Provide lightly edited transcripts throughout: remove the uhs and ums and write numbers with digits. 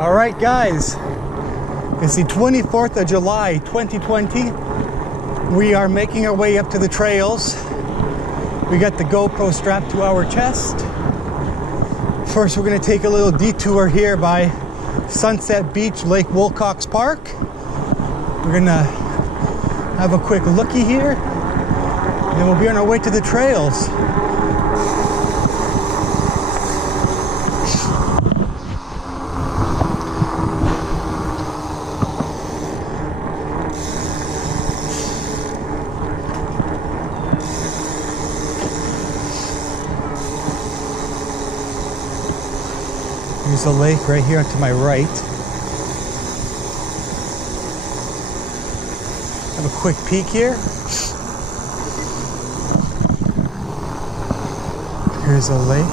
All right, guys, it's the 24th of July, 2020. We are making our way up to the trails. We got the GoPro strapped to our chest. First, we're going to take a little detour here by Sunset Beach, Lake Wilcox Park. We're going to have a quick looky here, and then we'll be on our way to the trails. There's a lake right here to my right. Have a quick peek here. Here's a lake.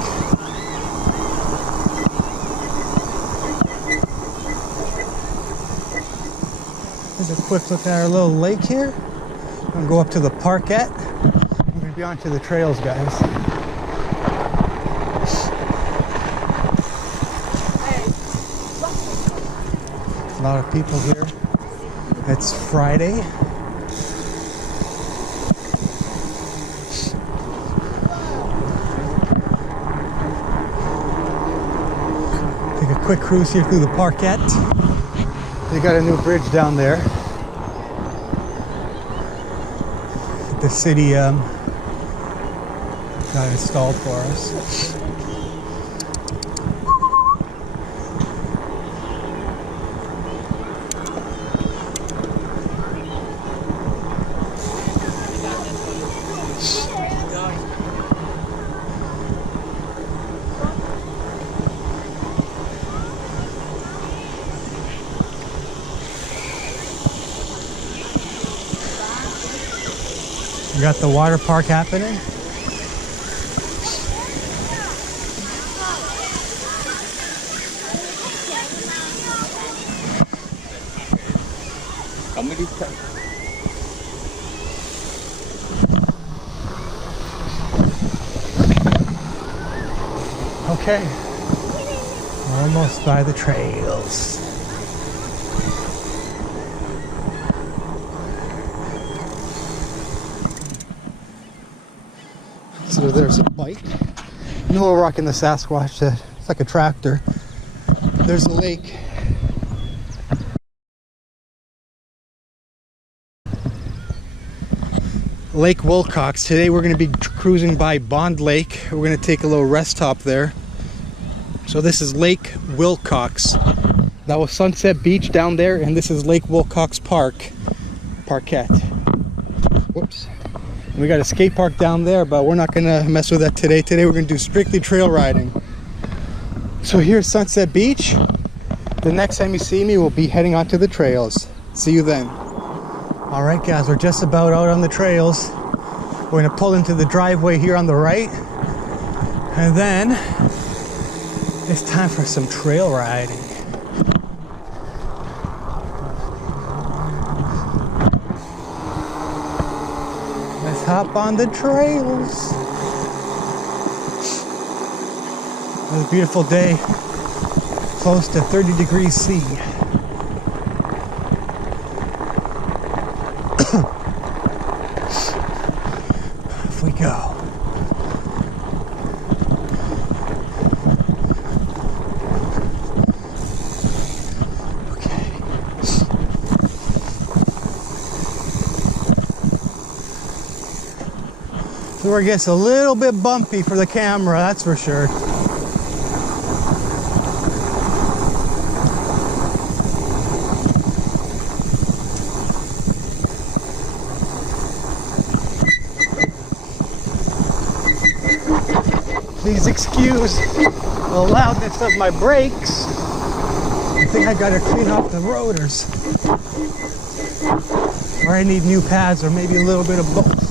Here's a quick look at our little lake here. I'm gonna go up to the parkette. I'm gonna be on to the trails, guys. A lot of people here. It's Friday. Take a quick cruise here through the parkette. They got a new bridge down there. The city got installed for us. We got the water park happening. Okay, we're almost by the trails. So there's a bike. No, we're rocking the Sasquatch. It's like a tractor. There's a lake. Lake Wilcox. Today we're going to be cruising by Bond Lake. We're going to take a little rest stop there. So this is Lake Wilcox. That was Sunset Beach down there, and this is Lake Wilcox Park. Parkette. Whoops. We got a skate park down there, but we're not gonna mess with that today. Today we're gonna do strictly trail riding. So here's Sunset Beach. The next time you see me, we'll be heading onto the trails. See you then. All right, guys, we're just about out on the trails. We're gonna pull into the driveway here on the right, and then it's time for some trail riding. Let's hop on the trails. It's a beautiful day, close to 30 degrees C. Off we go. Where it gets a little bit bumpy for the camera, that's for sure. Please excuse the loudness of my brakes. I think I gotta clean off the rotors. Or I need new pads, or maybe a little bit of both.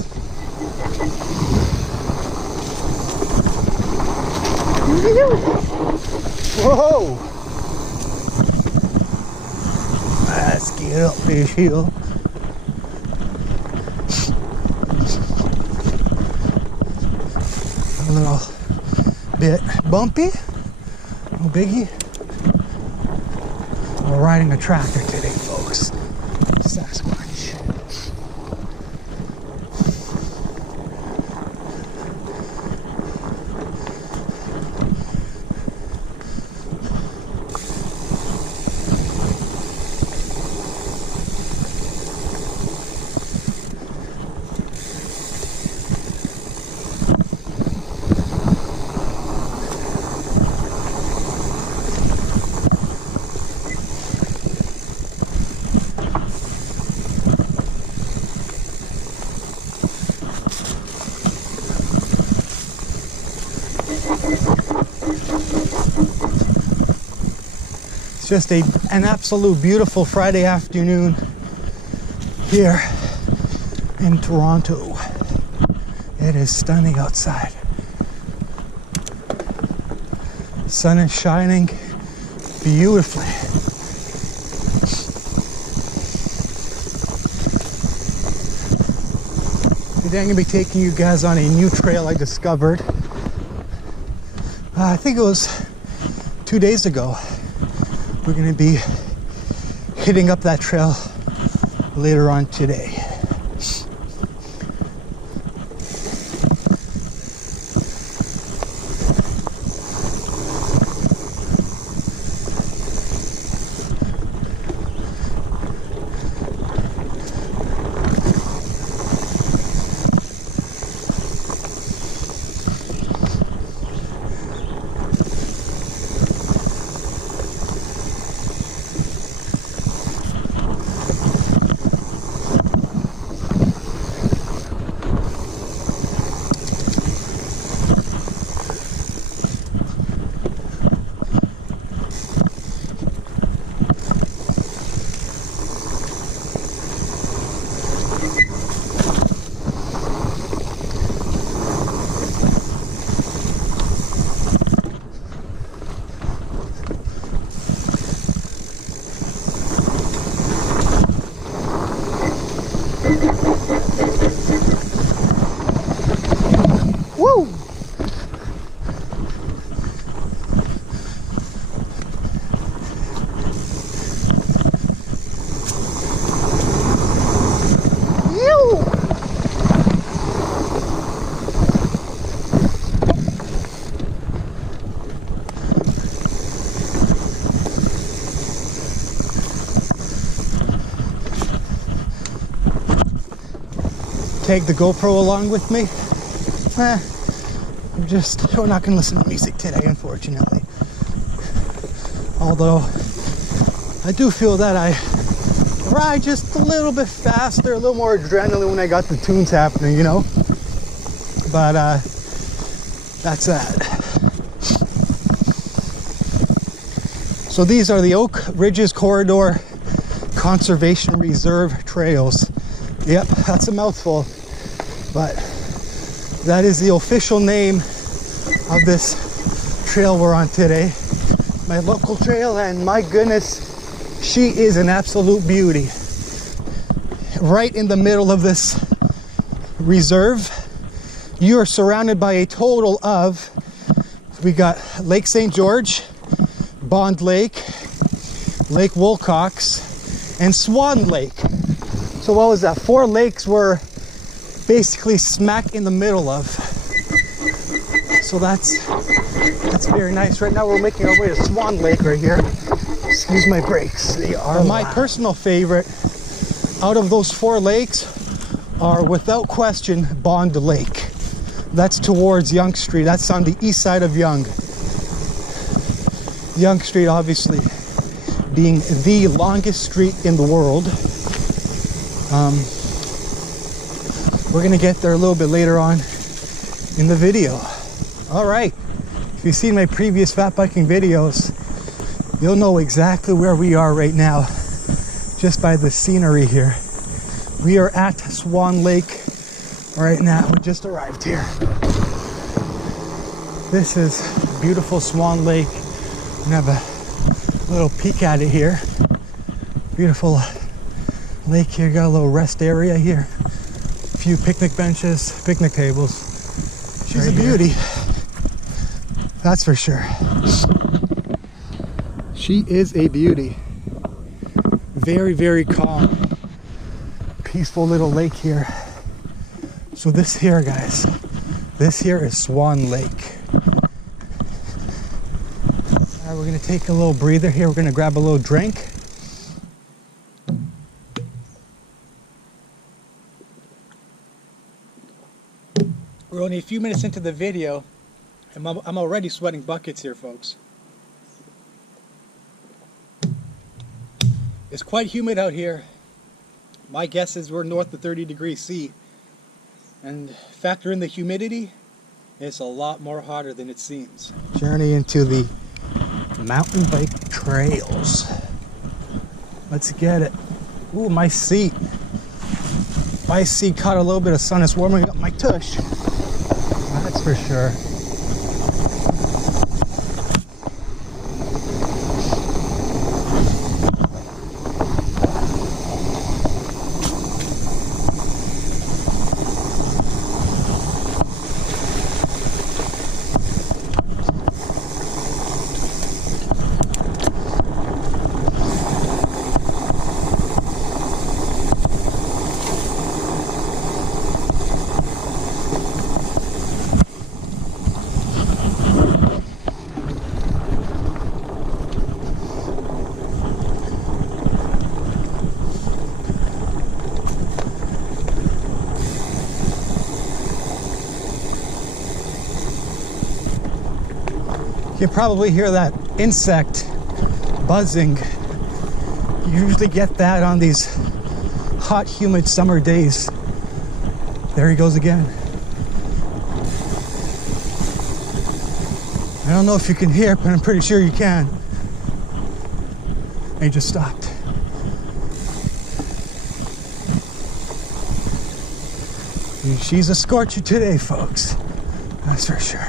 Whoa! Let's get up this hill. A little bit bumpy, no biggie. We're riding a tractor today, folks. Sasquatch. It's just an absolute beautiful Friday afternoon here in Toronto. It is stunning outside. Sun is shining beautifully. Today I'm going to be taking you guys on a new trail I discovered. I think it was 2 days ago. We're going to be hitting up that trail later on today. Woo! Take the GoPro along with me. We're not gonna listen to music today, unfortunately. Although I do feel that I ride just a little bit faster, a little more adrenaline when I got the tunes happening, you know. But that's that. So these are the Oak Ridges Corridor Conservation Reserve trails. Yep, that's a mouthful, but that is the official name of this trail we're on today. My local trail, and my goodness, she is an absolute beauty. Right in the middle of this reserve, you are surrounded by a total of, we got Lake St. George, Bond Lake, Lake Wilcox, and Swan Lake. So what was that? 4 lakes we're basically smack in the middle of. So that's very nice. Right now we're making our way to Swan Lake right here. Excuse my brakes. They are my personal favorite out of those 4 lakes are without question Bond Lake. That's towards Yonge Street. That's on the east side of Yonge. Yonge Street obviously being the longest street in the world. We're gonna get there a little bit later on in the video. All right, if you've seen my previous fat biking videos, you'll know exactly where we are right now, just by the scenery here. We are at Swan Lake right now. We just arrived here. This is beautiful Swan Lake. We have a little peek at it here. Beautiful lake here. Got a little rest area here. A few picnic benches, picnic tables. She's a beauty. That's for sure. She is a beauty. very, very calm, peaceful little lake here. So this here, guys, this here is Swan Lake. We're gonna take a little breather here. We're gonna grab a little drink. We're only a few minutes into the video, and I'm already sweating buckets here, folks. It's quite humid out here. My guess is we're north of 30 degrees C. And factor in the humidity, it's a lot more hotter than it seems. Journey into the mountain bike trails. Let's get it. Ooh, my seat. My seat caught a little bit of sun. It's warming up my tush. That's for sure. You can probably hear that insect buzzing. You usually get that on these hot, humid summer days. There he goes again. I don't know if you can hear, but I'm pretty sure you can. And he just stopped. She's a scorcher today, folks. That's for sure.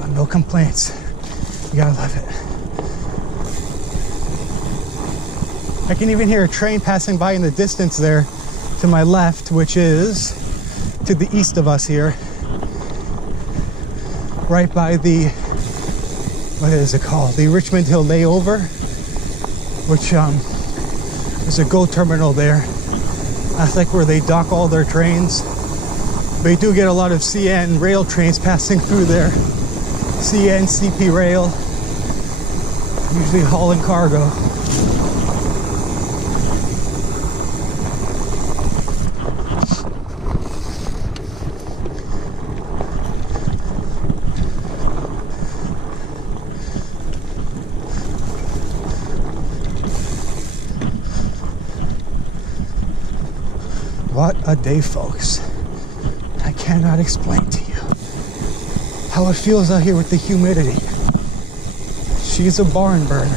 But no complaints. You gotta love it. I can even hear a train passing by in the distance there to my left, which is to the east of us here. Right by the, what is it called? The Richmond Hill layover, which there's a GO terminal there. That's like where they dock all their trains. But you do get a lot of CN rail trains passing through there. CN, CP rail, usually hauling cargo. What a day, folks. I cannot explain to you how it feels out here with the humidity. She's a barn burner.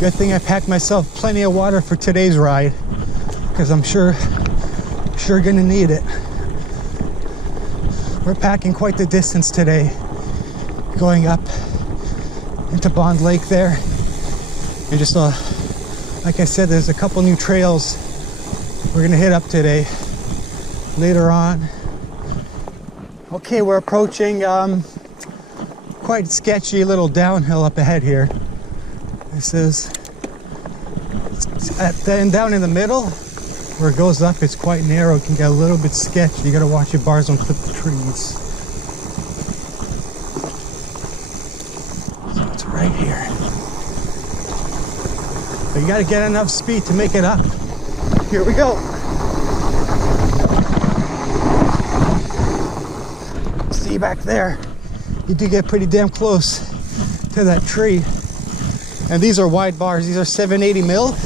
Good thing I packed myself plenty of water for today's ride, because I'm sure gonna need it. We're packing quite the distance today, going up into Bond Lake there. And just like I said, there's a couple new trails we're gonna hit up today later on. Okay, we're approaching quite sketchy little downhill up ahead here. This is and down in the middle where it goes up, it's quite narrow. It can get a little bit sketchy. You gotta watch your bars, don't clip the trees. So it's right here. But you gotta get enough speed to make it up. Here we go. See back there, you do get pretty damn close to that tree. And these are wide bars. These are 780 mil,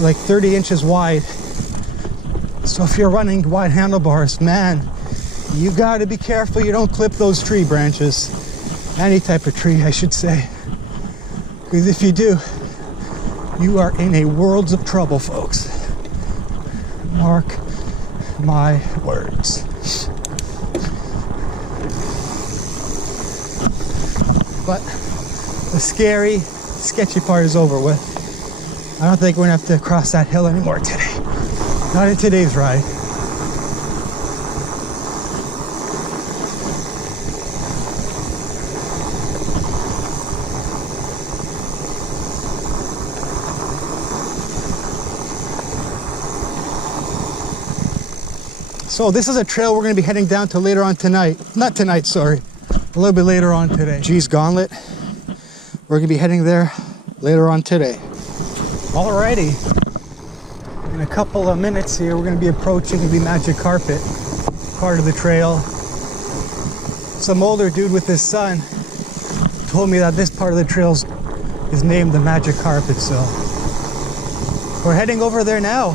like 30 inches wide. So if you're running wide handlebars, man, you gotta be careful you don't clip those tree branches. Any type of tree, I should say. Because if you do, you are in a world of trouble, folks. Mark my words. But the scary, sketchy part is over with. I don't think we're gonna have to cross that hill anymore today. Not in today's ride. So this is a trail we're going to be heading down to later on tonight. Not tonight, sorry. A little bit later on today. Geez, Gauntlet. We're going to be heading there later on today. Alrighty. In a couple of minutes here, we're going to be approaching the Magic Carpet part of the trail. Some older dude with his son told me that this part of the trail is named the Magic Carpet, so we're heading over there now.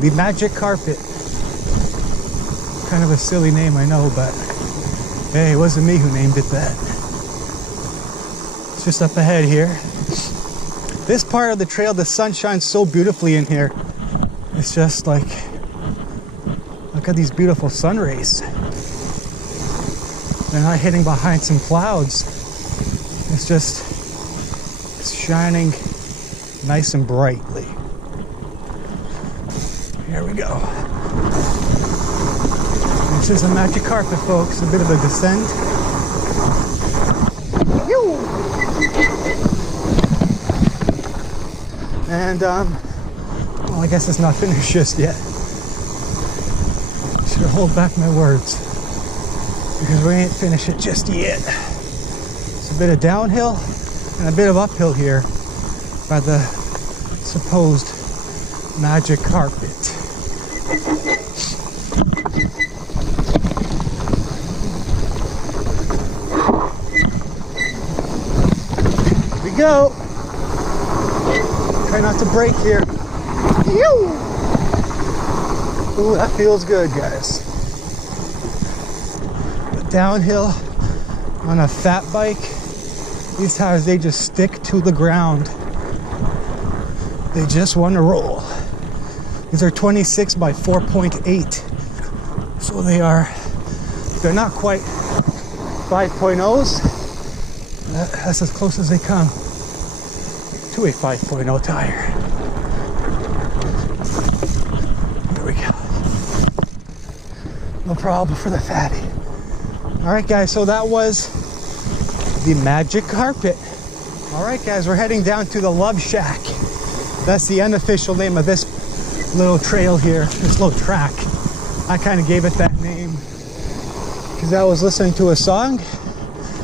The Magic Carpet. Kind of a silly name, I know, but hey, it wasn't me who named it that. It's just up ahead here. This part of the trail, the sun shines so beautifully in here. It's just like, look at these beautiful sun rays. They're not hitting behind some clouds. It's just shining nice and brightly. Here we go. This is a Magic Carpet, folks. A bit of a descent. And, well, I guess it's not finished just yet. Should hold back my words, because we ain't finished it just yet. It's a bit of downhill and a bit of uphill here by the supposed Magic Carpet. Here we go. Try not to break here. Ooh, that feels good, guys. But downhill on a fat bike, these tires, they just stick to the ground. They just want to roll. These are 26 by 4.8. So they're not quite 5.0s. That's as close as they come to a 5.0 tire. There we go. No problem for the fatty. All right, guys, so that was the Magic Carpet. All right, guys, we're heading down to the Love Shack. That's the unofficial name of this little trail here, this little track. I kind of gave it that name because I was listening to a song.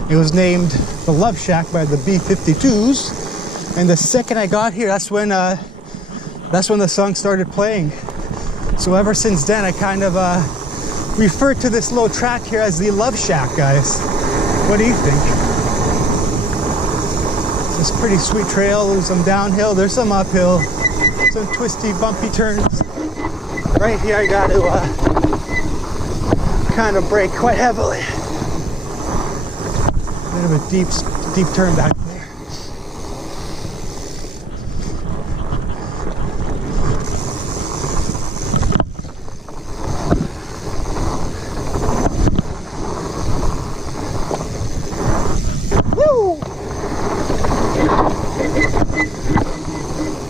It was named The Love Shack by the B-52s. And the second I got here, that's when the song started playing. So ever since then, I kind of referred to this little track here as the Love Shack, guys. What do you think? It's this pretty sweet trail. There's some downhill, there's some uphill, some twisty, bumpy turns. Right here, I got to kind of brake quite heavily. Bit of a deep turn back there.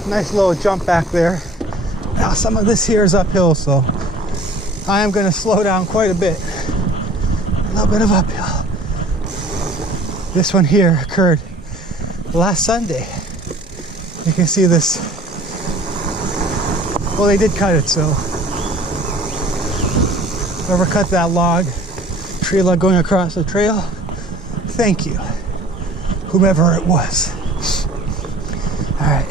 Nice little jump back there. Now some of this here is uphill, so I am going to slow down quite a bit. A little bit of uphill. This one here occurred last Sunday. You can see this. Well, they did cut it, so whoever cut that tree log going across the trail, thank you, whomever it was. All right.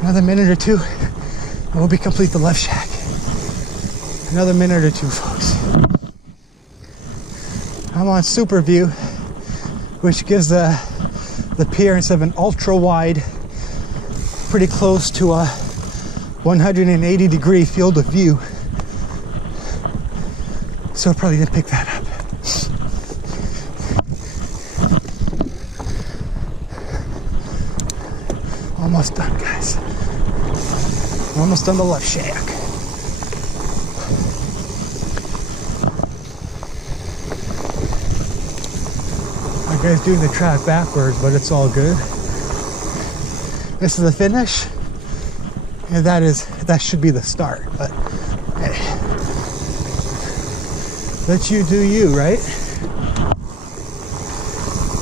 Another minute or two, and we'll be complete the Love Shack. Another minute or two, folks. I'm on Super View, which gives the appearance of an ultra-wide, pretty close to a 180-degree field of view. So I probably didn't pick that up. Almost done, guys. Almost done the Love Shack. I guys doing the track backwards, but it's all good. This is the finish, and that should be the start. But hey, let you do you, right?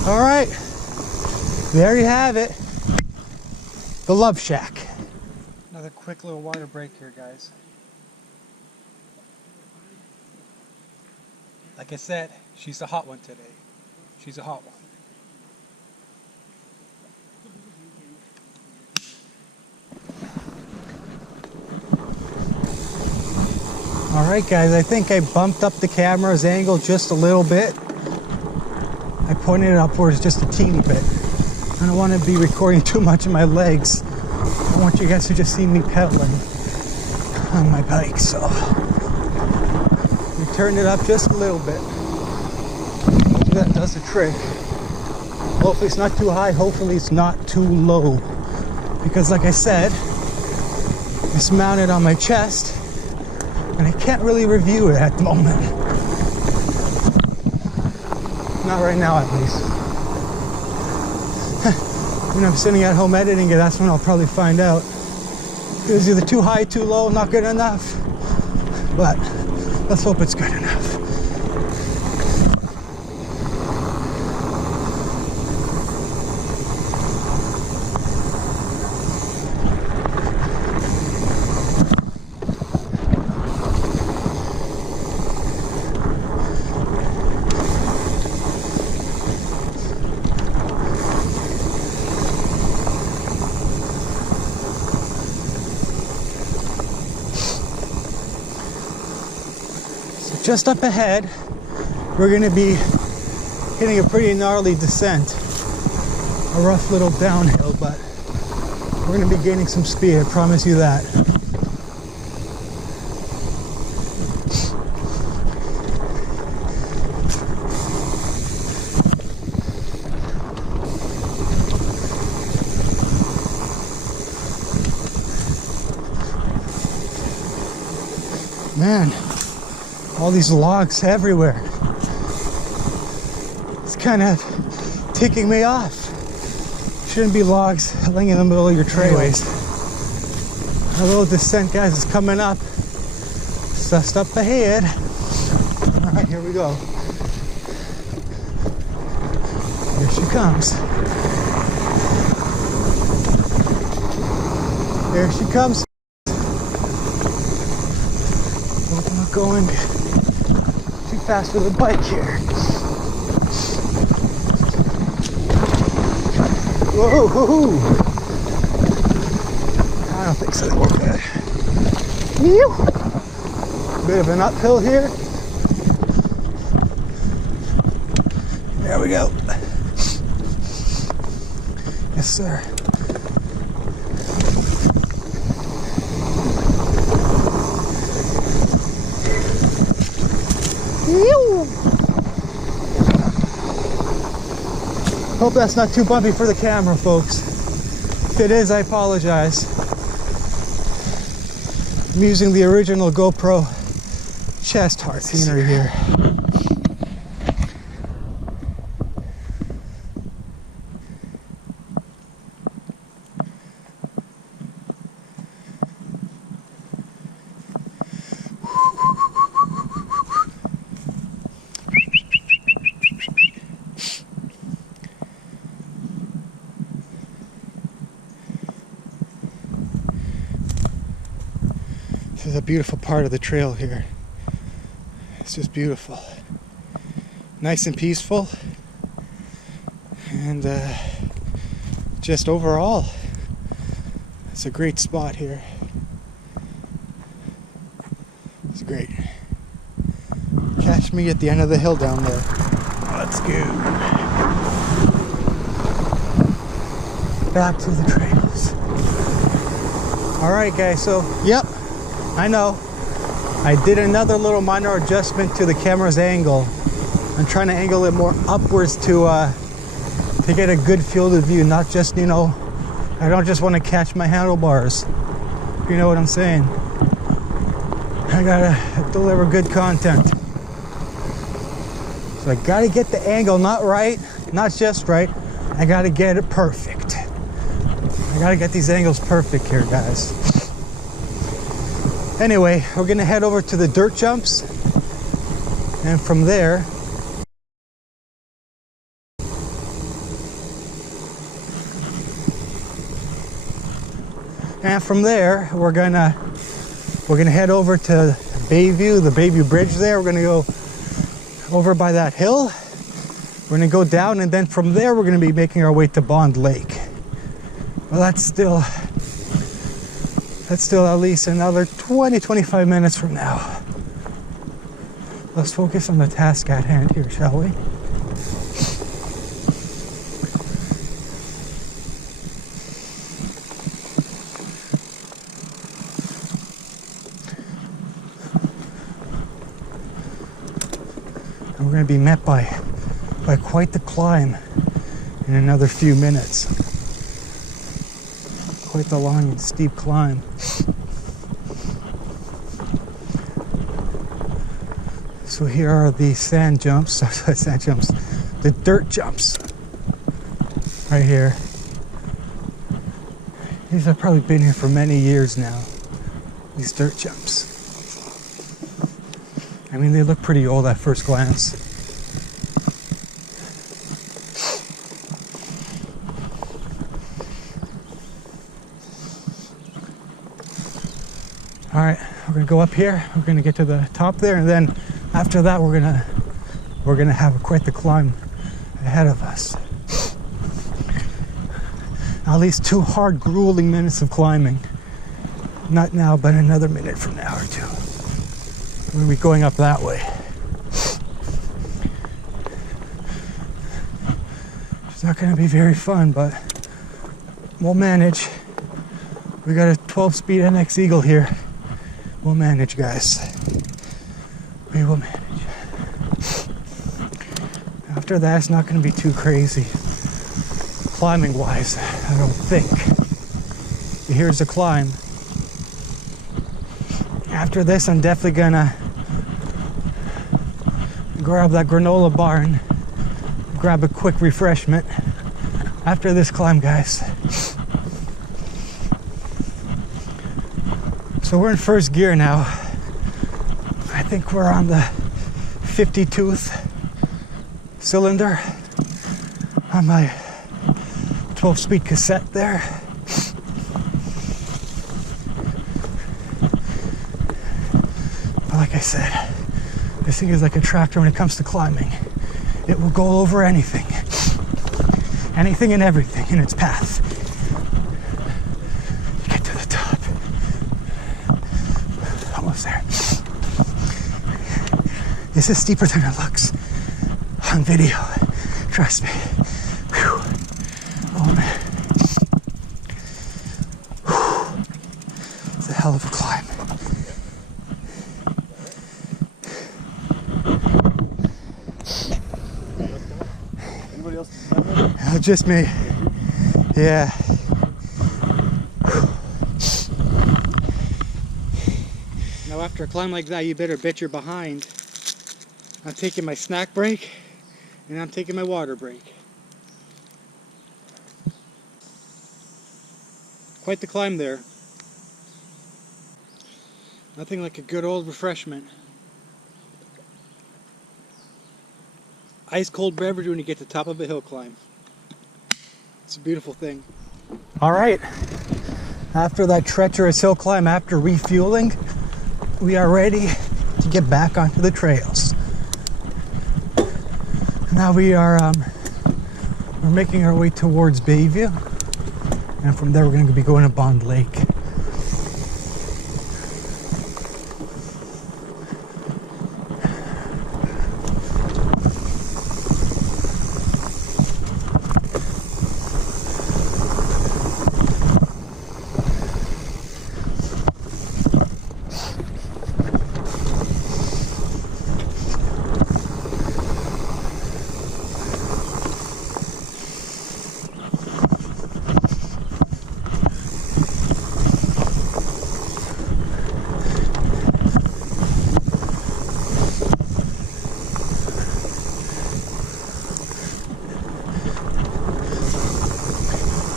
All right, there you have it. The Love Shack. Another quick little water break here, guys. Like I said, she's a hot one today. She's a hot one. Alright guys, I think I bumped up the camera's angle just a little bit. I pointed it upwards just a teeny bit. I don't want to be recording too much of my legs. I want you guys to just see me pedaling on my bike, so we turned it up just a little bit. That does the trick. Hopefully it's not too high, hopefully it's not too low. Because like I said, it's mounted on my chest and I can't really review it at the moment. Not right now at least. When I'm sitting at home editing it, that's when I'll probably find out. It was either too high, too low, not good enough. But let's hope it's good enough. Just up ahead, we're going to be hitting a pretty gnarly descent. A rough little downhill, but we're going to be gaining some speed, I promise you that. Man. All these logs everywhere. It's kind of ticking me off. Shouldn't be logs laying in the middle of your trail. Anyways, a little descent, guys, is coming up. Just up ahead. All right, here we go. Here she comes. Here she comes. Hope I'm not going too fast with the bike here. Whoa, whoa, whoa. I don't think so. Okay. Bit of an uphill here. There we go. Yes, sir. Hope that's not too bumpy for the camera, folks. If it is, I apologize. I'm using the original GoPro Chest Mount scenery here. This is a beautiful part of the trail here. It's just beautiful. Nice and peaceful. And just overall, it's a great spot here. It's great. Catch me at the end of the hill down there. Let's go. Back to the trails. Alright guys, so yep. I know, I did another little minor adjustment to the camera's angle. I'm trying to angle it more upwards to get a good field of view, not just, you know, I don't just want to catch my handlebars. You know what I'm saying? I gotta deliver good content. So I gotta get the angle not right, not just right, I gotta get it perfect. I gotta get these angles perfect here, guys. Anyway, we're gonna head over to the dirt jumps, and from there, we're gonna head over to Bayview, the Bayview Bridge there. We're gonna go over by that hill. We're gonna go down, and then from there we're gonna be making our way to Bond Lake. Well, that's still at least another 20-25 minutes from now. Let's focus on the task at hand here, shall we? And we're going to be met by quite the climb in another few minutes. Quite the long and steep climb. So here are the the dirt jumps right here. These have probably been here for many years now, these dirt jumps. I mean, they look pretty old at first glance. All right, we're gonna go up here. We're gonna get to the top there, and then after that, we're gonna have quite the climb ahead of us. At least 2 hard, grueling minutes of climbing. Not now, but another minute from now or two. We're gonna be going up that way. It's not gonna be very fun, but we'll manage. We got a 12-speed NX Eagle here. We'll manage, guys. We will manage. After that, it's not going to be too crazy. Climbing wise, I don't think. Here's the climb. After this, I'm definitely gonna grab that granola bar and grab a quick refreshment after this climb, guys. So we're in first gear now. I think we're on the 50-tooth cylinder on my 12-speed cassette there. But like I said, this thing is like a tractor when it comes to climbing. It will go over anything and everything in its path. Get to the top. Almost there. This is steeper than it looks on video. Trust me. Whew. Oh man. Whew. It's a hell of a climb. Anybody else? Just me. Yeah. Now after a climb like that, you better bet you're behind. I'm taking my snack break and I'm taking my water break. Quite the climb there. Nothing like a good old refreshment. Ice cold beverage when you get to the top of a hill climb. It's a beautiful thing. All right, after that treacherous hill climb, after refueling, we are ready to get back onto the trails. Now we're making our way towards Bayview, and from there we're going to be going to Bond Lake.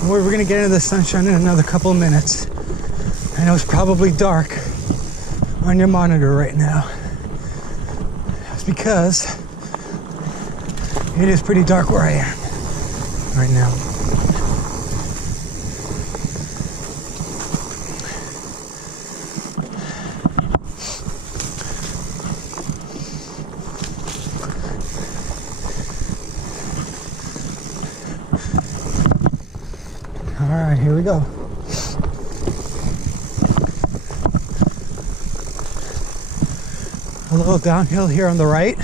We're going to get into the sunshine in another couple of minutes. I know it's probably dark on your monitor right now. That's because it is pretty dark where I am right now. here we go. A little downhill here on the right,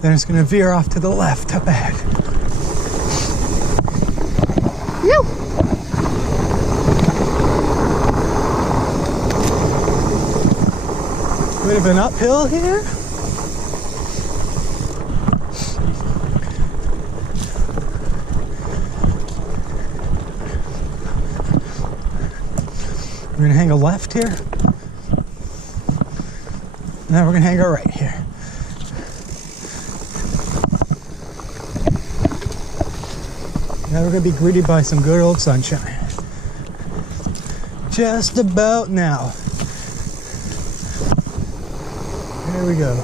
then it's going to veer off to the left up ahead. Woo! Bit of an uphill here. We're gonna hang a left here. Now we're gonna hang a right here. Now we're gonna be greeted by some good old sunshine. Just about now. There we go.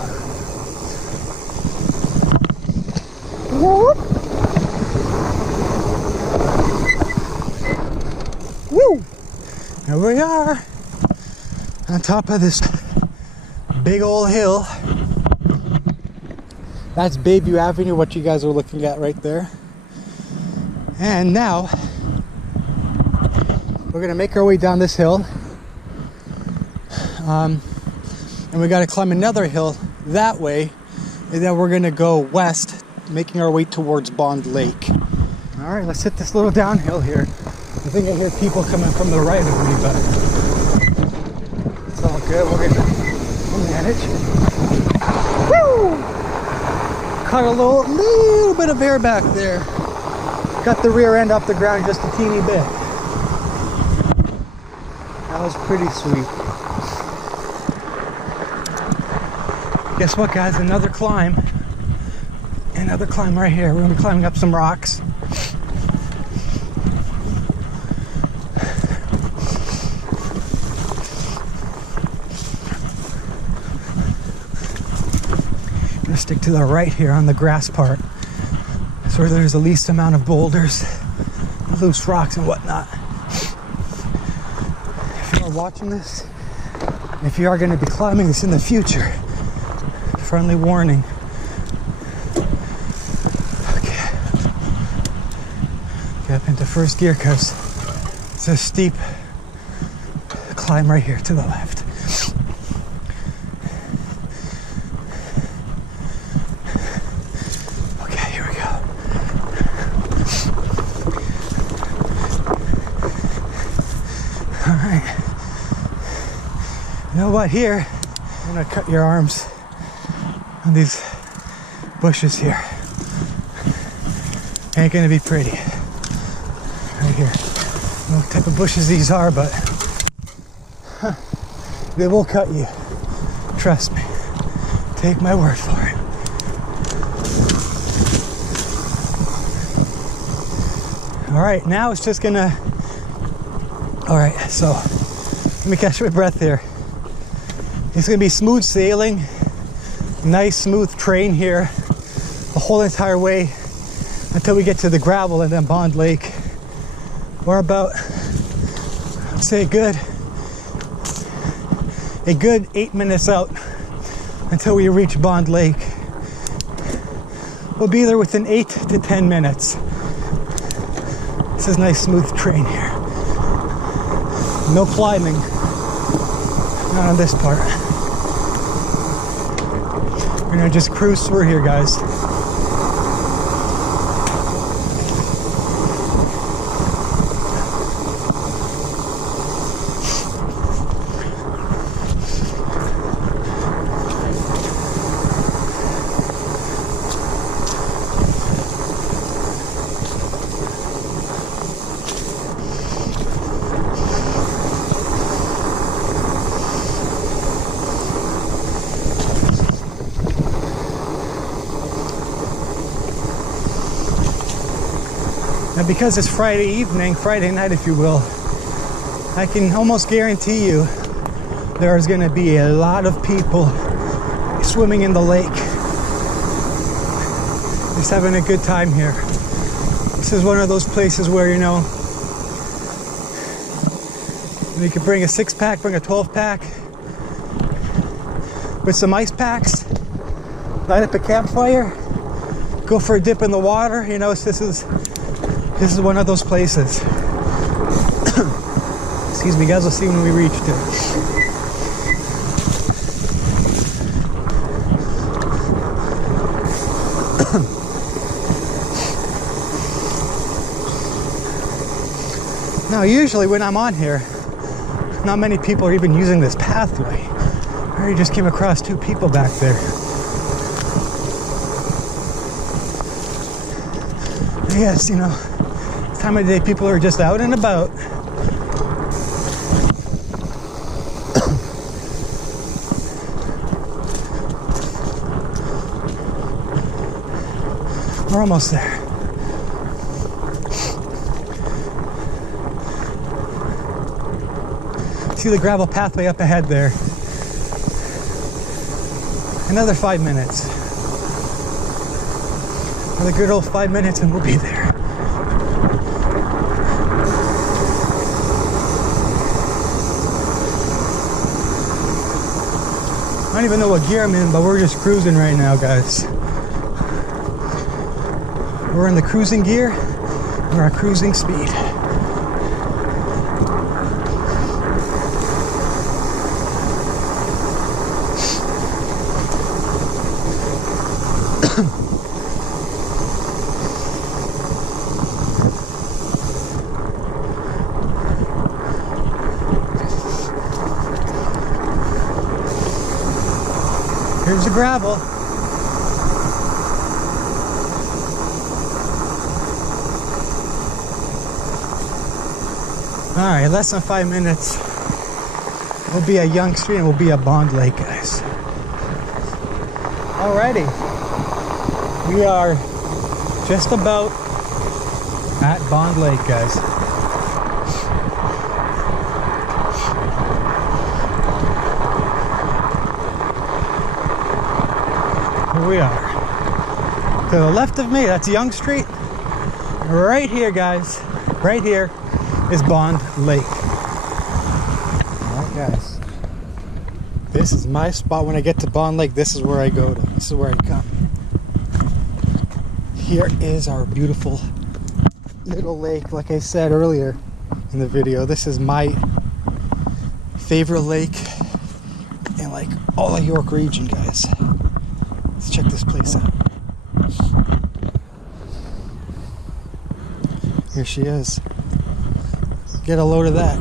Whoop. Woo! Here we are on top of this big old hill. That's Bayview Avenue, what you guys are looking at right there. And now we're gonna make our way down this hill. And we got to climb another hill that way, and then we're gonna go west, making our way towards Bond Lake. All right, let's hit this little downhill here. I think I hear people coming from the right of me, but it's all good. We're gonna manage. Woo! Caught a little bit of air back there. Got the rear end off the ground just a teeny bit. That was pretty sweet. Guess what, guys? Another climb right here. We're gonna be climbing up some rocks. I'm gonna stick to the right here on the grass part. That's where there's the least amount of boulders, loose rocks and whatnot. If you are watching this, if you are gonna be climbing this in the future, friendly warning. Okay. Get up into first gear because it's a steep climb right here to the left. Okay, here we go. All right. You know what? Here, I'm gonna cut your arms on these bushes here. Ain't gonna be pretty. Right here. I don't know what type of bushes these are, but they will cut you. Trust me. Take my word for it. All right, now it's just gonna... All right, so let me catch my breath here. It's gonna be smooth sailing. Nice smooth terrain here the whole entire way until we get to the gravel and then Bond Lake. We're about, I'd say a good 8 minutes out until we reach Bond Lake. We'll be there within 8 to 10 minutes. This is nice smooth terrain here. No climbing, not on this part. We're gonna just cruise through here, guys. And because it's Friday night if you will, I can almost guarantee you there's going to be a lot of people swimming in the lake. Just having a good time here. This is one of those places where, you know, you could bring a 6-pack, bring a 12-pack with some ice packs, light up a campfire, go for a dip in the water. You know, this is one of those places. Excuse me guys, we'll see when we reach it. Now usually when I'm on here, not many people are even using this pathway. I already just came across 2 people back there. Yes, you know, this time of day people are just out and about. We're almost there. See the gravel pathway up ahead there. Another 5 minutes. Another good old 5 minutes and we'll be there. I don't even know what gear I'm in, but we're just cruising right now, guys. We're in the cruising gear. We're at cruising speed. Here's the gravel. Alright, less than 5 minutes. We'll be at Young Street and we'll be at Bond Lake, guys. Alrighty. We are just about at Bond Lake, guys. Here we are. To the left of me, that's Young Street. Right here, guys, right here is Bond Lake. Alright, guys. This is my spot. When I get to Bond Lake, this is where I go to. This is where I come. Here is our beautiful little lake. Like I said earlier in the video, this is my favorite lake in like all of York region, guys. Let's check this place out. Here she is. Get a load of that.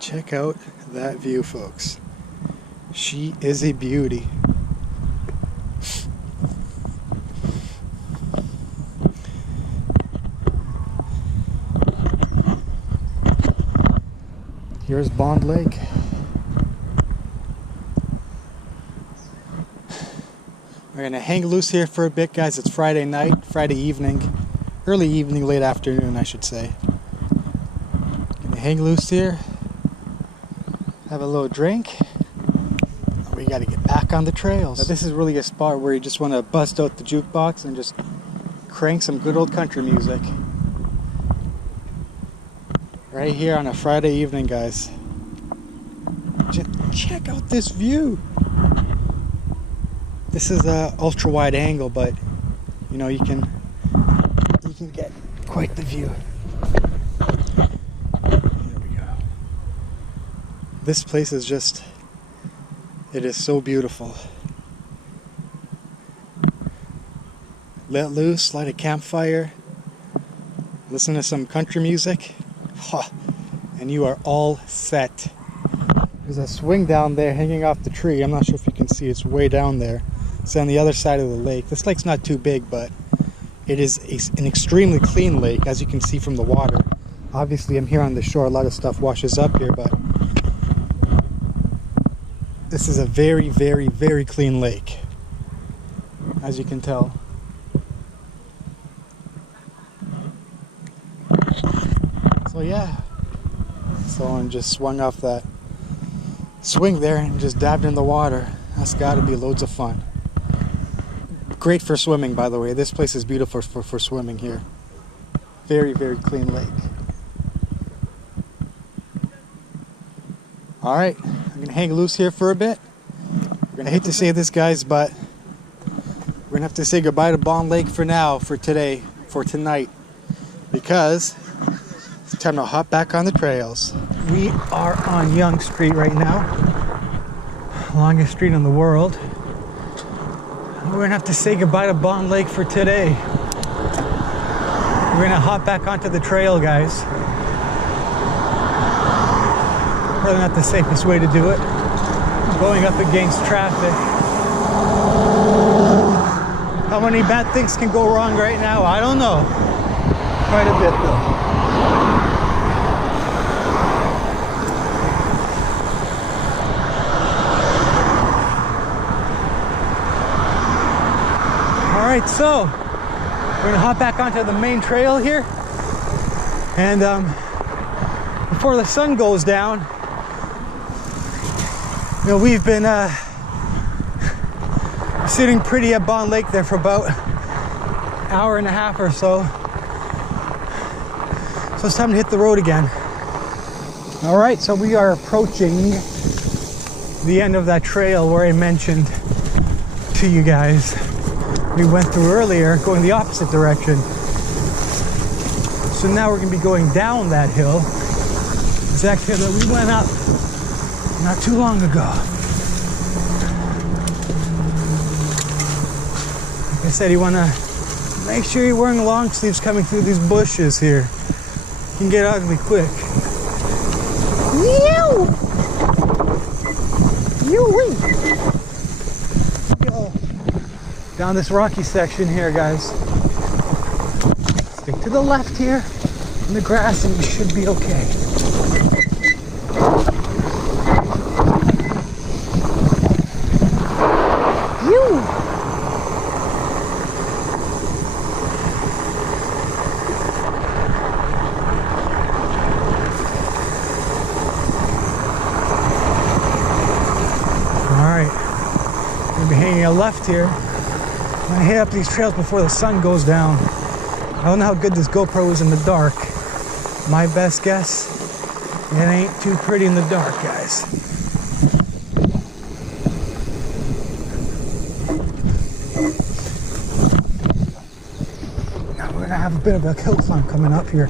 Check out that view, folks. She is a beauty. Here's Bond Lake. We're gonna hang loose here for a bit, guys. It's Friday night, Friday evening, early evening, late afternoon, I should say. Gonna hang loose here, have a little drink. We gotta get back on the trails. But this is really a spot where you just want to bust out the jukebox and just crank some good old country music. Right here on a Friday evening, guys. Just check out this view. This is a ultra wide angle, but you know, you can get quite the view. There we go. This place is just, it is so beautiful. Let loose, light a campfire, listen to some country music, and you are all set. There's a swing down there hanging off the tree. I'm not sure if you can see, it's way down there. It's on the other side of the lake. This lake's not too big, but it is an extremely clean lake, as you can see from the water. Obviously, I'm here on the shore. A lot of stuff washes up here, but this is a very, very, very clean lake, as you can tell. So yeah, someone just swung off that swing there and just dived in the water. That's got to be loads of fun. Great for swimming, by the way. This place is beautiful for swimming here. Very, very clean lake. Alright, I'm going to hang loose here for a bit. We're going to hate to say this, guys, but we're going to have to say goodbye to Bond Lake for now, for today, for tonight. because it's time to hop back on the trails. We are on Yonge Street right now, longest street in the world. We're gonna have to say goodbye to Bond Lake for today. We're gonna hop back onto the trail, guys. Probably not the safest way to do it. Going up against traffic. How many bad things can go wrong right now? I don't know. Quite a bit though. All right, so we're gonna hop back onto the main trail here, and before the sun goes down, you know, we've been sitting pretty at Bond Lake there for about an hour and a half or so. So it's time to hit the road again. All right, so we are approaching the end of that trail where I mentioned to you guys we went through earlier, going the opposite direction. So now we're gonna be going down that hill, exact hill that we went up not too long ago. Like I said, you wanna make sure you're wearing long sleeves coming through these bushes here. You can get ugly quick. Yo. Down this rocky section here, guys. Stick to the left here in the grass and you should be okay. Hanging a left here. I'm gonna hit up these trails before the sun goes down. I don't know how good this GoPro is in the dark. My best guess, it ain't too pretty in the dark, guys. Now we're gonna have a bit of a hill climb coming up here.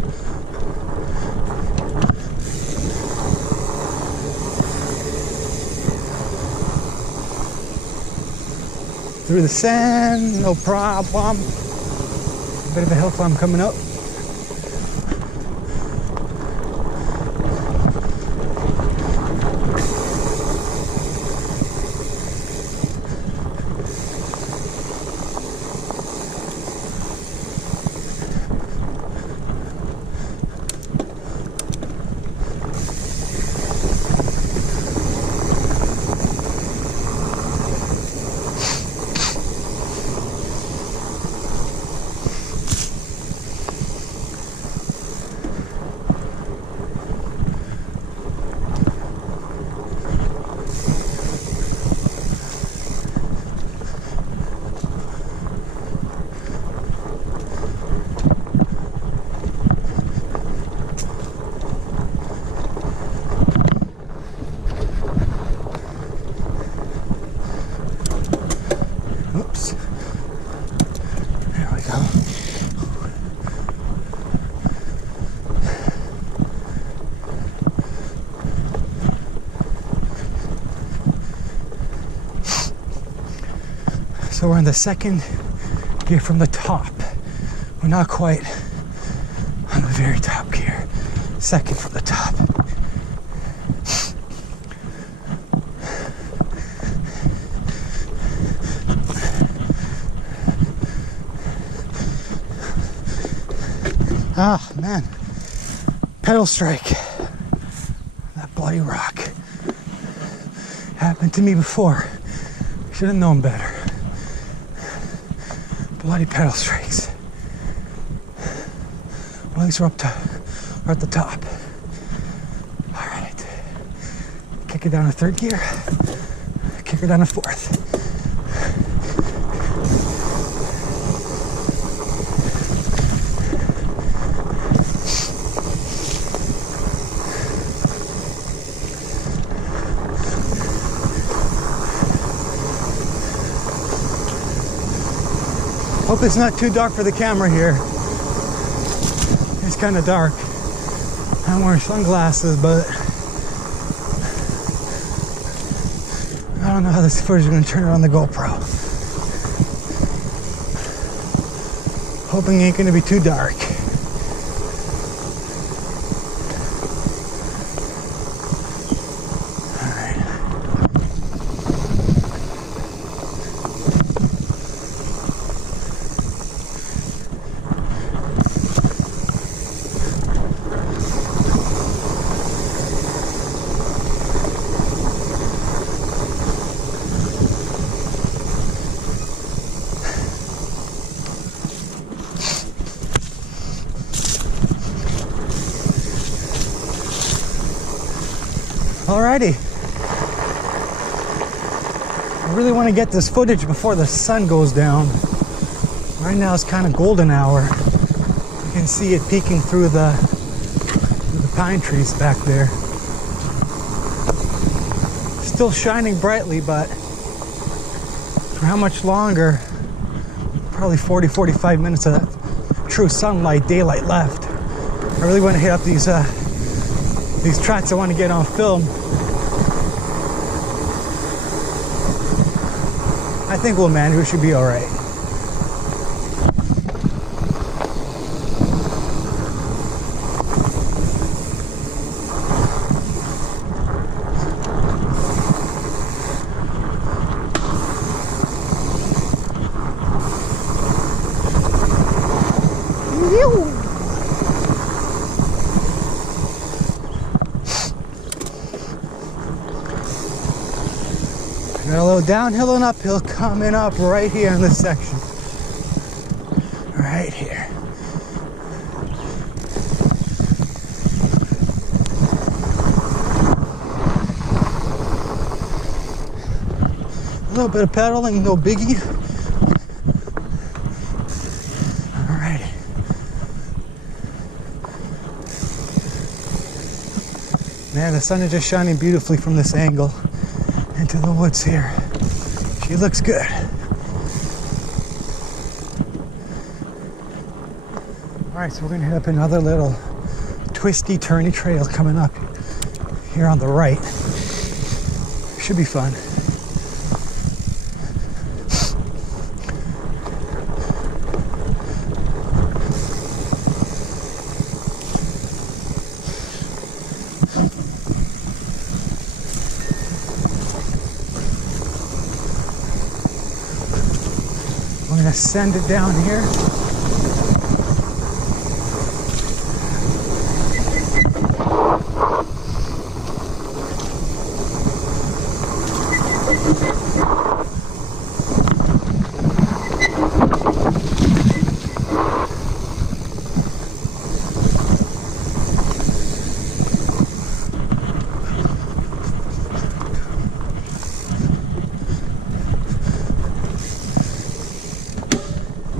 Through the sand, no problem. A bit of a hill climb coming up. Oops. There we go. So we're in the second gear from the top. We're not quite on the very top gear. Second from the top. Ah, man. Pedal strike. That bloody rock. Happened to me before. Should have known better. Bloody pedal strikes. Well, at least we're at the top. All right. Kick it down to third gear. Kick her down to fourth. Hope it's not too dark for the camera here. kind of dark. I'm wearing sunglasses, but I don't know how this footage is going to turn out on the GoPro. Hoping it ain't going to be too dark. Alrighty. I really want to get this footage before the sun goes down. Right now it's kind of golden hour. You can see it peeking through the pine trees back there. Still shining brightly, but for how much longer? Probably 40-45 minutes of true sunlight, daylight left. I really want to hit up these tracks I want to get on film. I think we'll manage. We should be all right. Got a little downhill and uphill coming up right here in this section. Right here. A little bit of pedaling, no biggie. Alrighty. Man, the sun is just shining beautifully from this angle into the woods here. She looks good. Alright, so we're gonna hit up another little twisty, turny trail coming up here on the right. Should be fun. I'm gonna send it down here.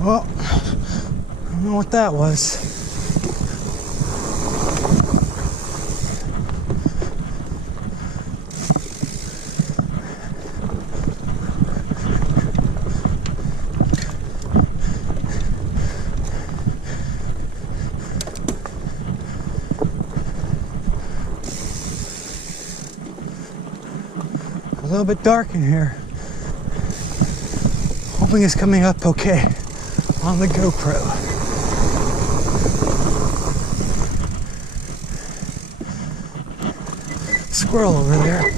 Well, I don't know what that was. A little bit dark in here. Hoping it's coming up okay on the GoPro. Squirrel over there.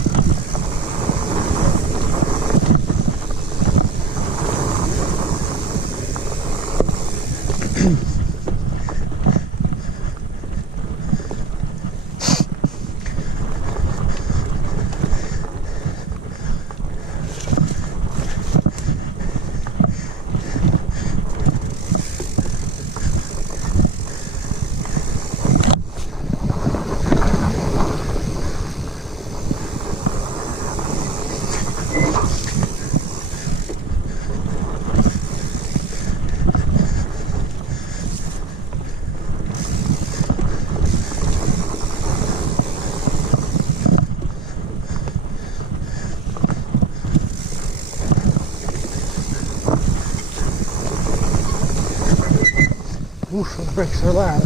Oof, the brakes are loud.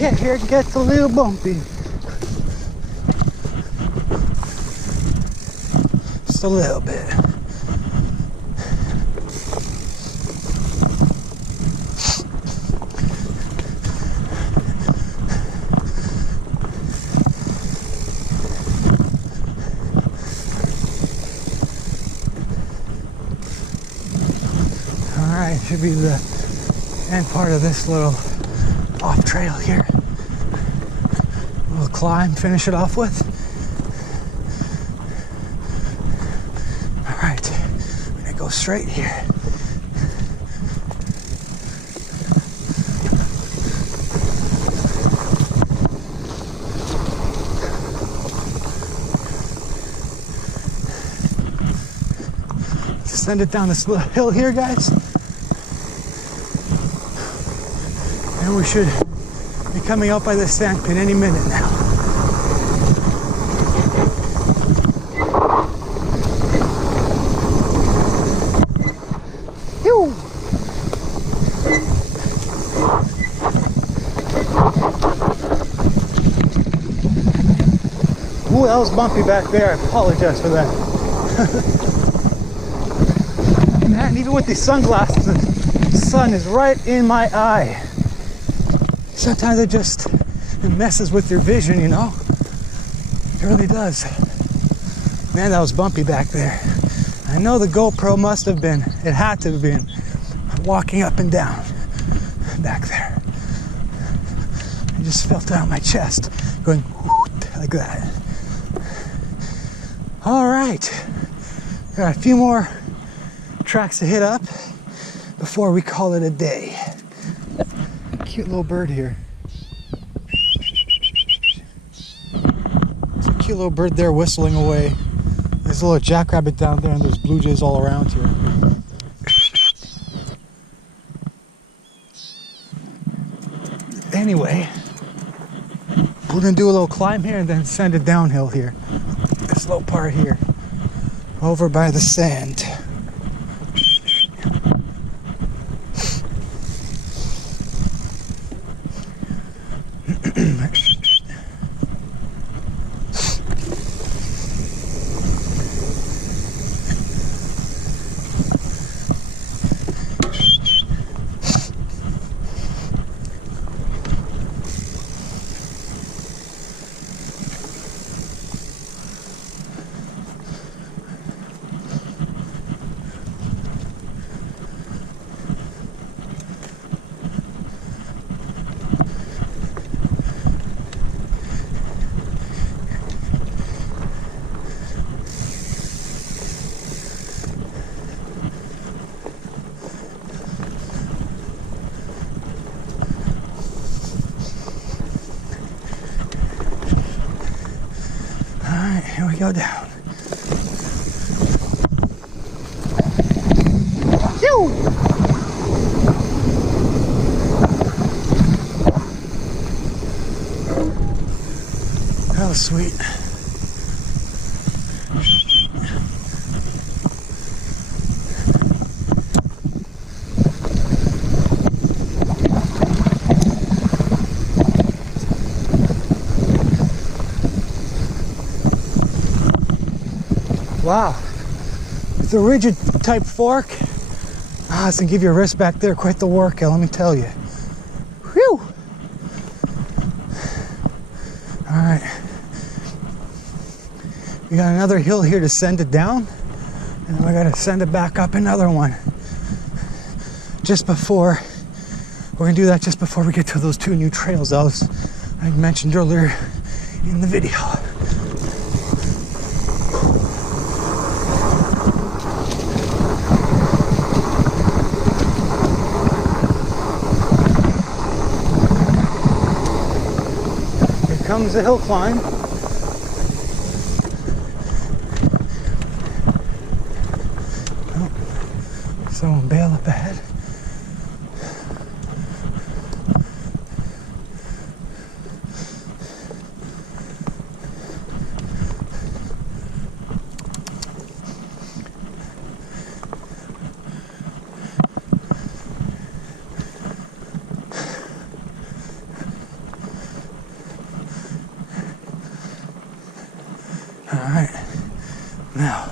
Okay, here it gets a little bumpy. Just a little bit. Alright, should be the end part of this little off trail here. We'll climb, finish it off with. Alright, I'm gonna go straight here. Send it down this little hill here, guys. And we should be coming out by the sand pit any minute now. Phew. Ooh, that was bumpy back there. I apologize for that. Man, even with these sunglasses, the sun is right in my eye. Sometimes it messes with your vision, you know? It really does. Man, that was bumpy back there. I know the GoPro must have been, it had to have been, walking up and down back there. I just felt it on my chest, going like that. All right, got a few more tracks to hit up before we call it a day. Cute little bird here. There's a cute little bird there whistling away. There's a little jackrabbit down there, and there's blue jays all around here. Anyway, we're gonna do a little climb here and then send it downhill here. This little part here, over by the sand. Here we go down. Phew! That was sweet. Wow, with the rigid type fork, it's gonna give your wrist back there quite the workout, let me tell you. Whew! All right, we got another hill here to send it down, and we gotta send it back up another one. Just before, we're gonna do that just before we get to those two new trails I mentioned earlier in the video. Comes the hill climb. Oh, someone bail up ahead.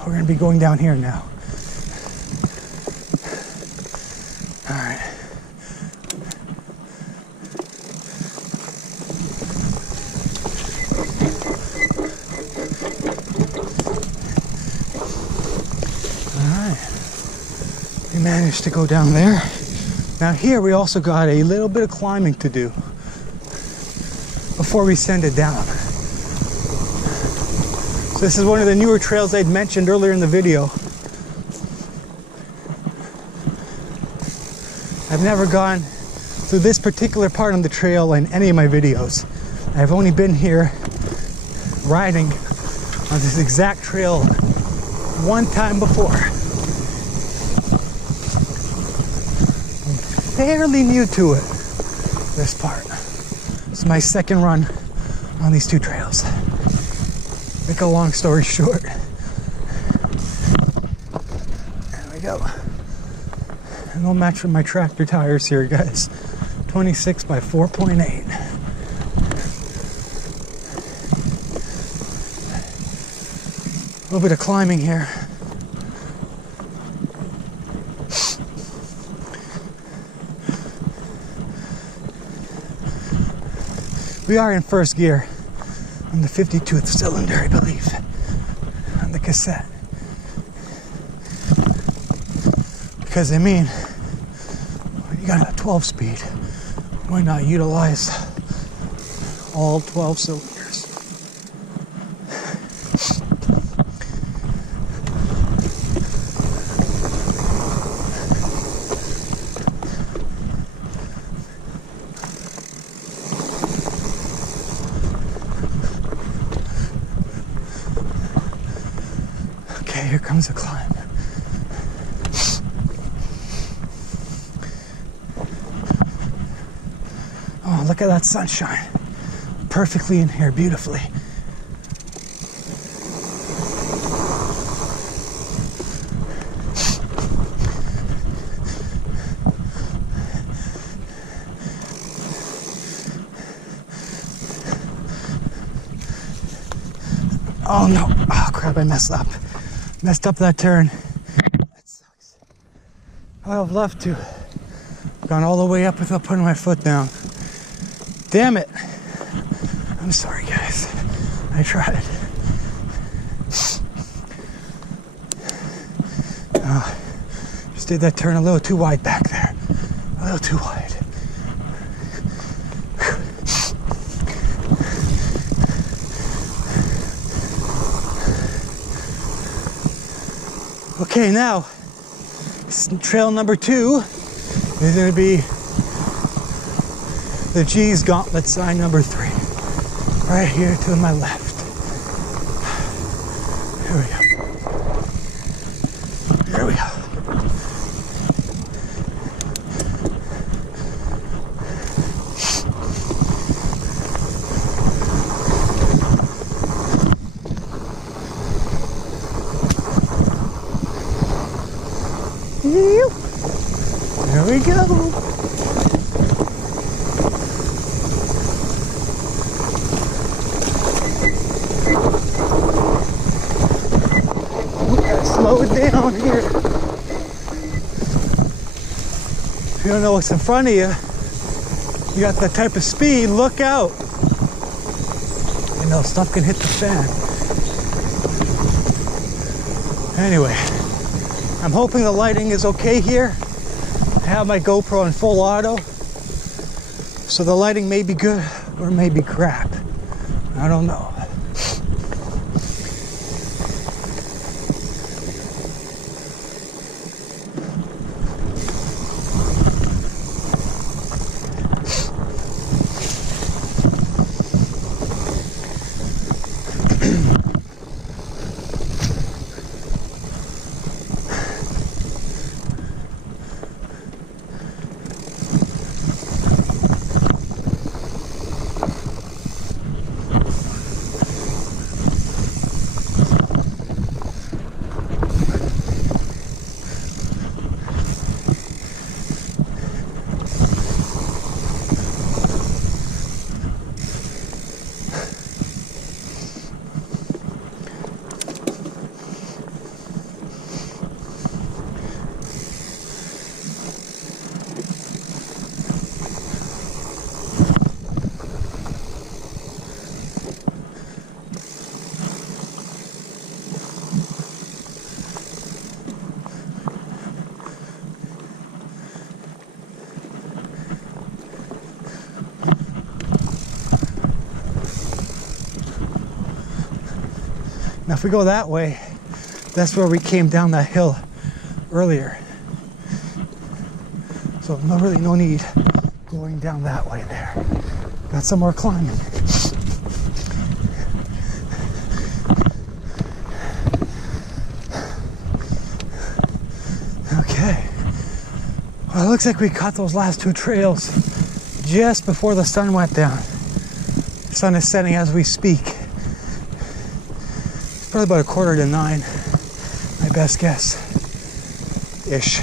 we're gonna be going down here now. All right. We managed to go down there. Now here we also got a little bit of climbing to do before we send it down. So this is one of the newer trails I'd mentioned earlier in the video. I've never gone through this particular part on the trail in any of my videos. I've only been here riding on this exact trail one time before. Fairly new to it, this part. It's my second run on these two trails. Make a long story short. There we go. No match with my tractor tires here, guys. 26 by 4.8. A little bit of climbing here. We are in first gear on the 52th cylinder, I believe, on the cassette. Because I mean, when you got a 12 speed, why not utilize all 12 cylinders? Here comes a climb. Oh, look at that sunshine. Perfectly in here, beautifully. Oh no, oh crap, I messed up. Messed up that turn. That sucks. I would have loved to gone all the way up without putting my foot down. Damn it. I'm sorry, guys. I tried. Just did that turn a little too wide back there. A little too wide. Okay, now, trail number 2 is going to be the G's Gauntlet sign number 3. Right here to my left. Here we go. Here we go. There we go. Gotta slow it down here. If you don't know what's in front of you, you got that type of speed, look out. You know, stuff can hit the fan. Anyway, I'm hoping the lighting is okay here. I have my GoPro in full auto, so the lighting may be good or may be crap. I don't know. Now if we go that way, that's where we came down that hill earlier. So really no need going down that way there. Got some more climbing. Okay. Well, it looks like we caught those last two trails just before the sun went down. The sun is setting as we speak. It's probably about 8:45, my best guess. Ish.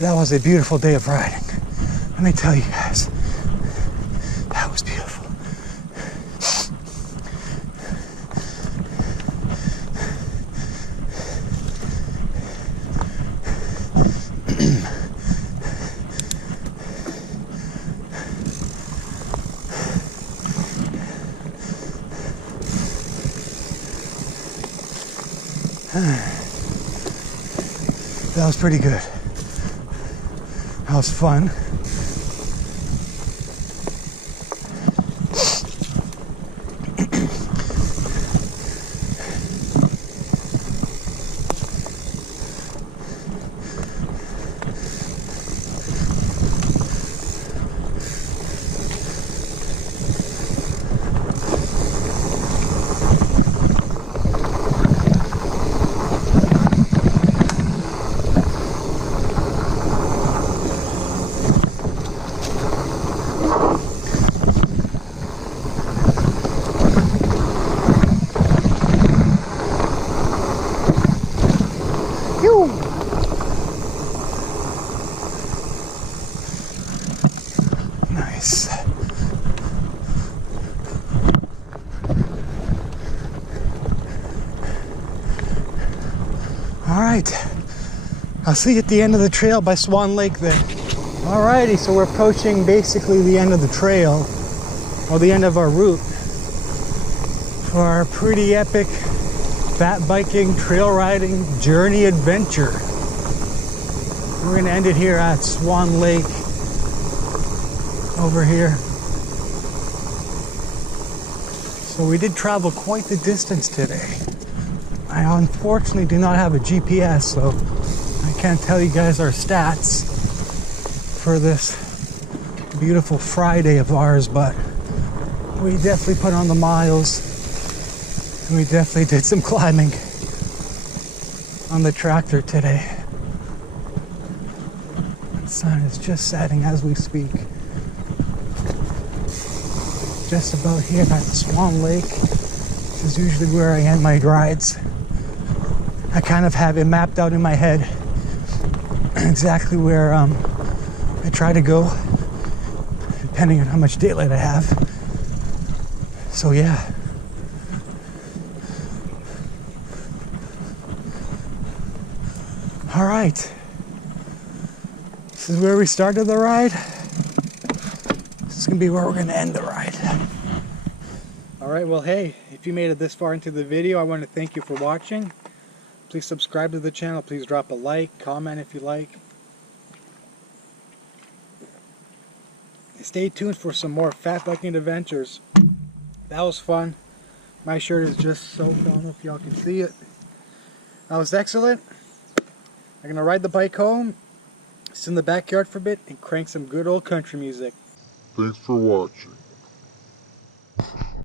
That was a beautiful day of riding. Let me tell you guys, that was beautiful. That was pretty good. That was fun. Nice. All right. I'll see you at the end of the trail by Swan Lake then. Alrighty, so we're approaching basically the end of the trail, or the end of our route for our pretty epic fat biking, trail riding, journey adventure. We're gonna end it here at Swan Lake over here. So we did travel quite the distance today. I unfortunately do not have a GPS, so I can't tell you guys our stats for this beautiful Friday of ours, but we definitely put on the miles and we definitely did some climbing on the tractor today. The sun is just setting as we speak. Just about here at Swan Lake. This is usually where I end my rides. I kind of have it mapped out in my head exactly where I try to go, depending on how much daylight I have. So yeah. All right. This is where we started the ride. This is gonna be where we're gonna end the ride. All right, well, hey, if you made it this far into the video, I want to thank you for watching. Please subscribe to the channel. Please drop a like, comment if you like. Stay tuned for some more fat biking adventures. That was fun. My shirt is just soaked. I don't know if y'all can see it. That was excellent. I'm gonna ride the bike home, sit in the backyard for a bit, and crank some good old country music. Thanks for watching.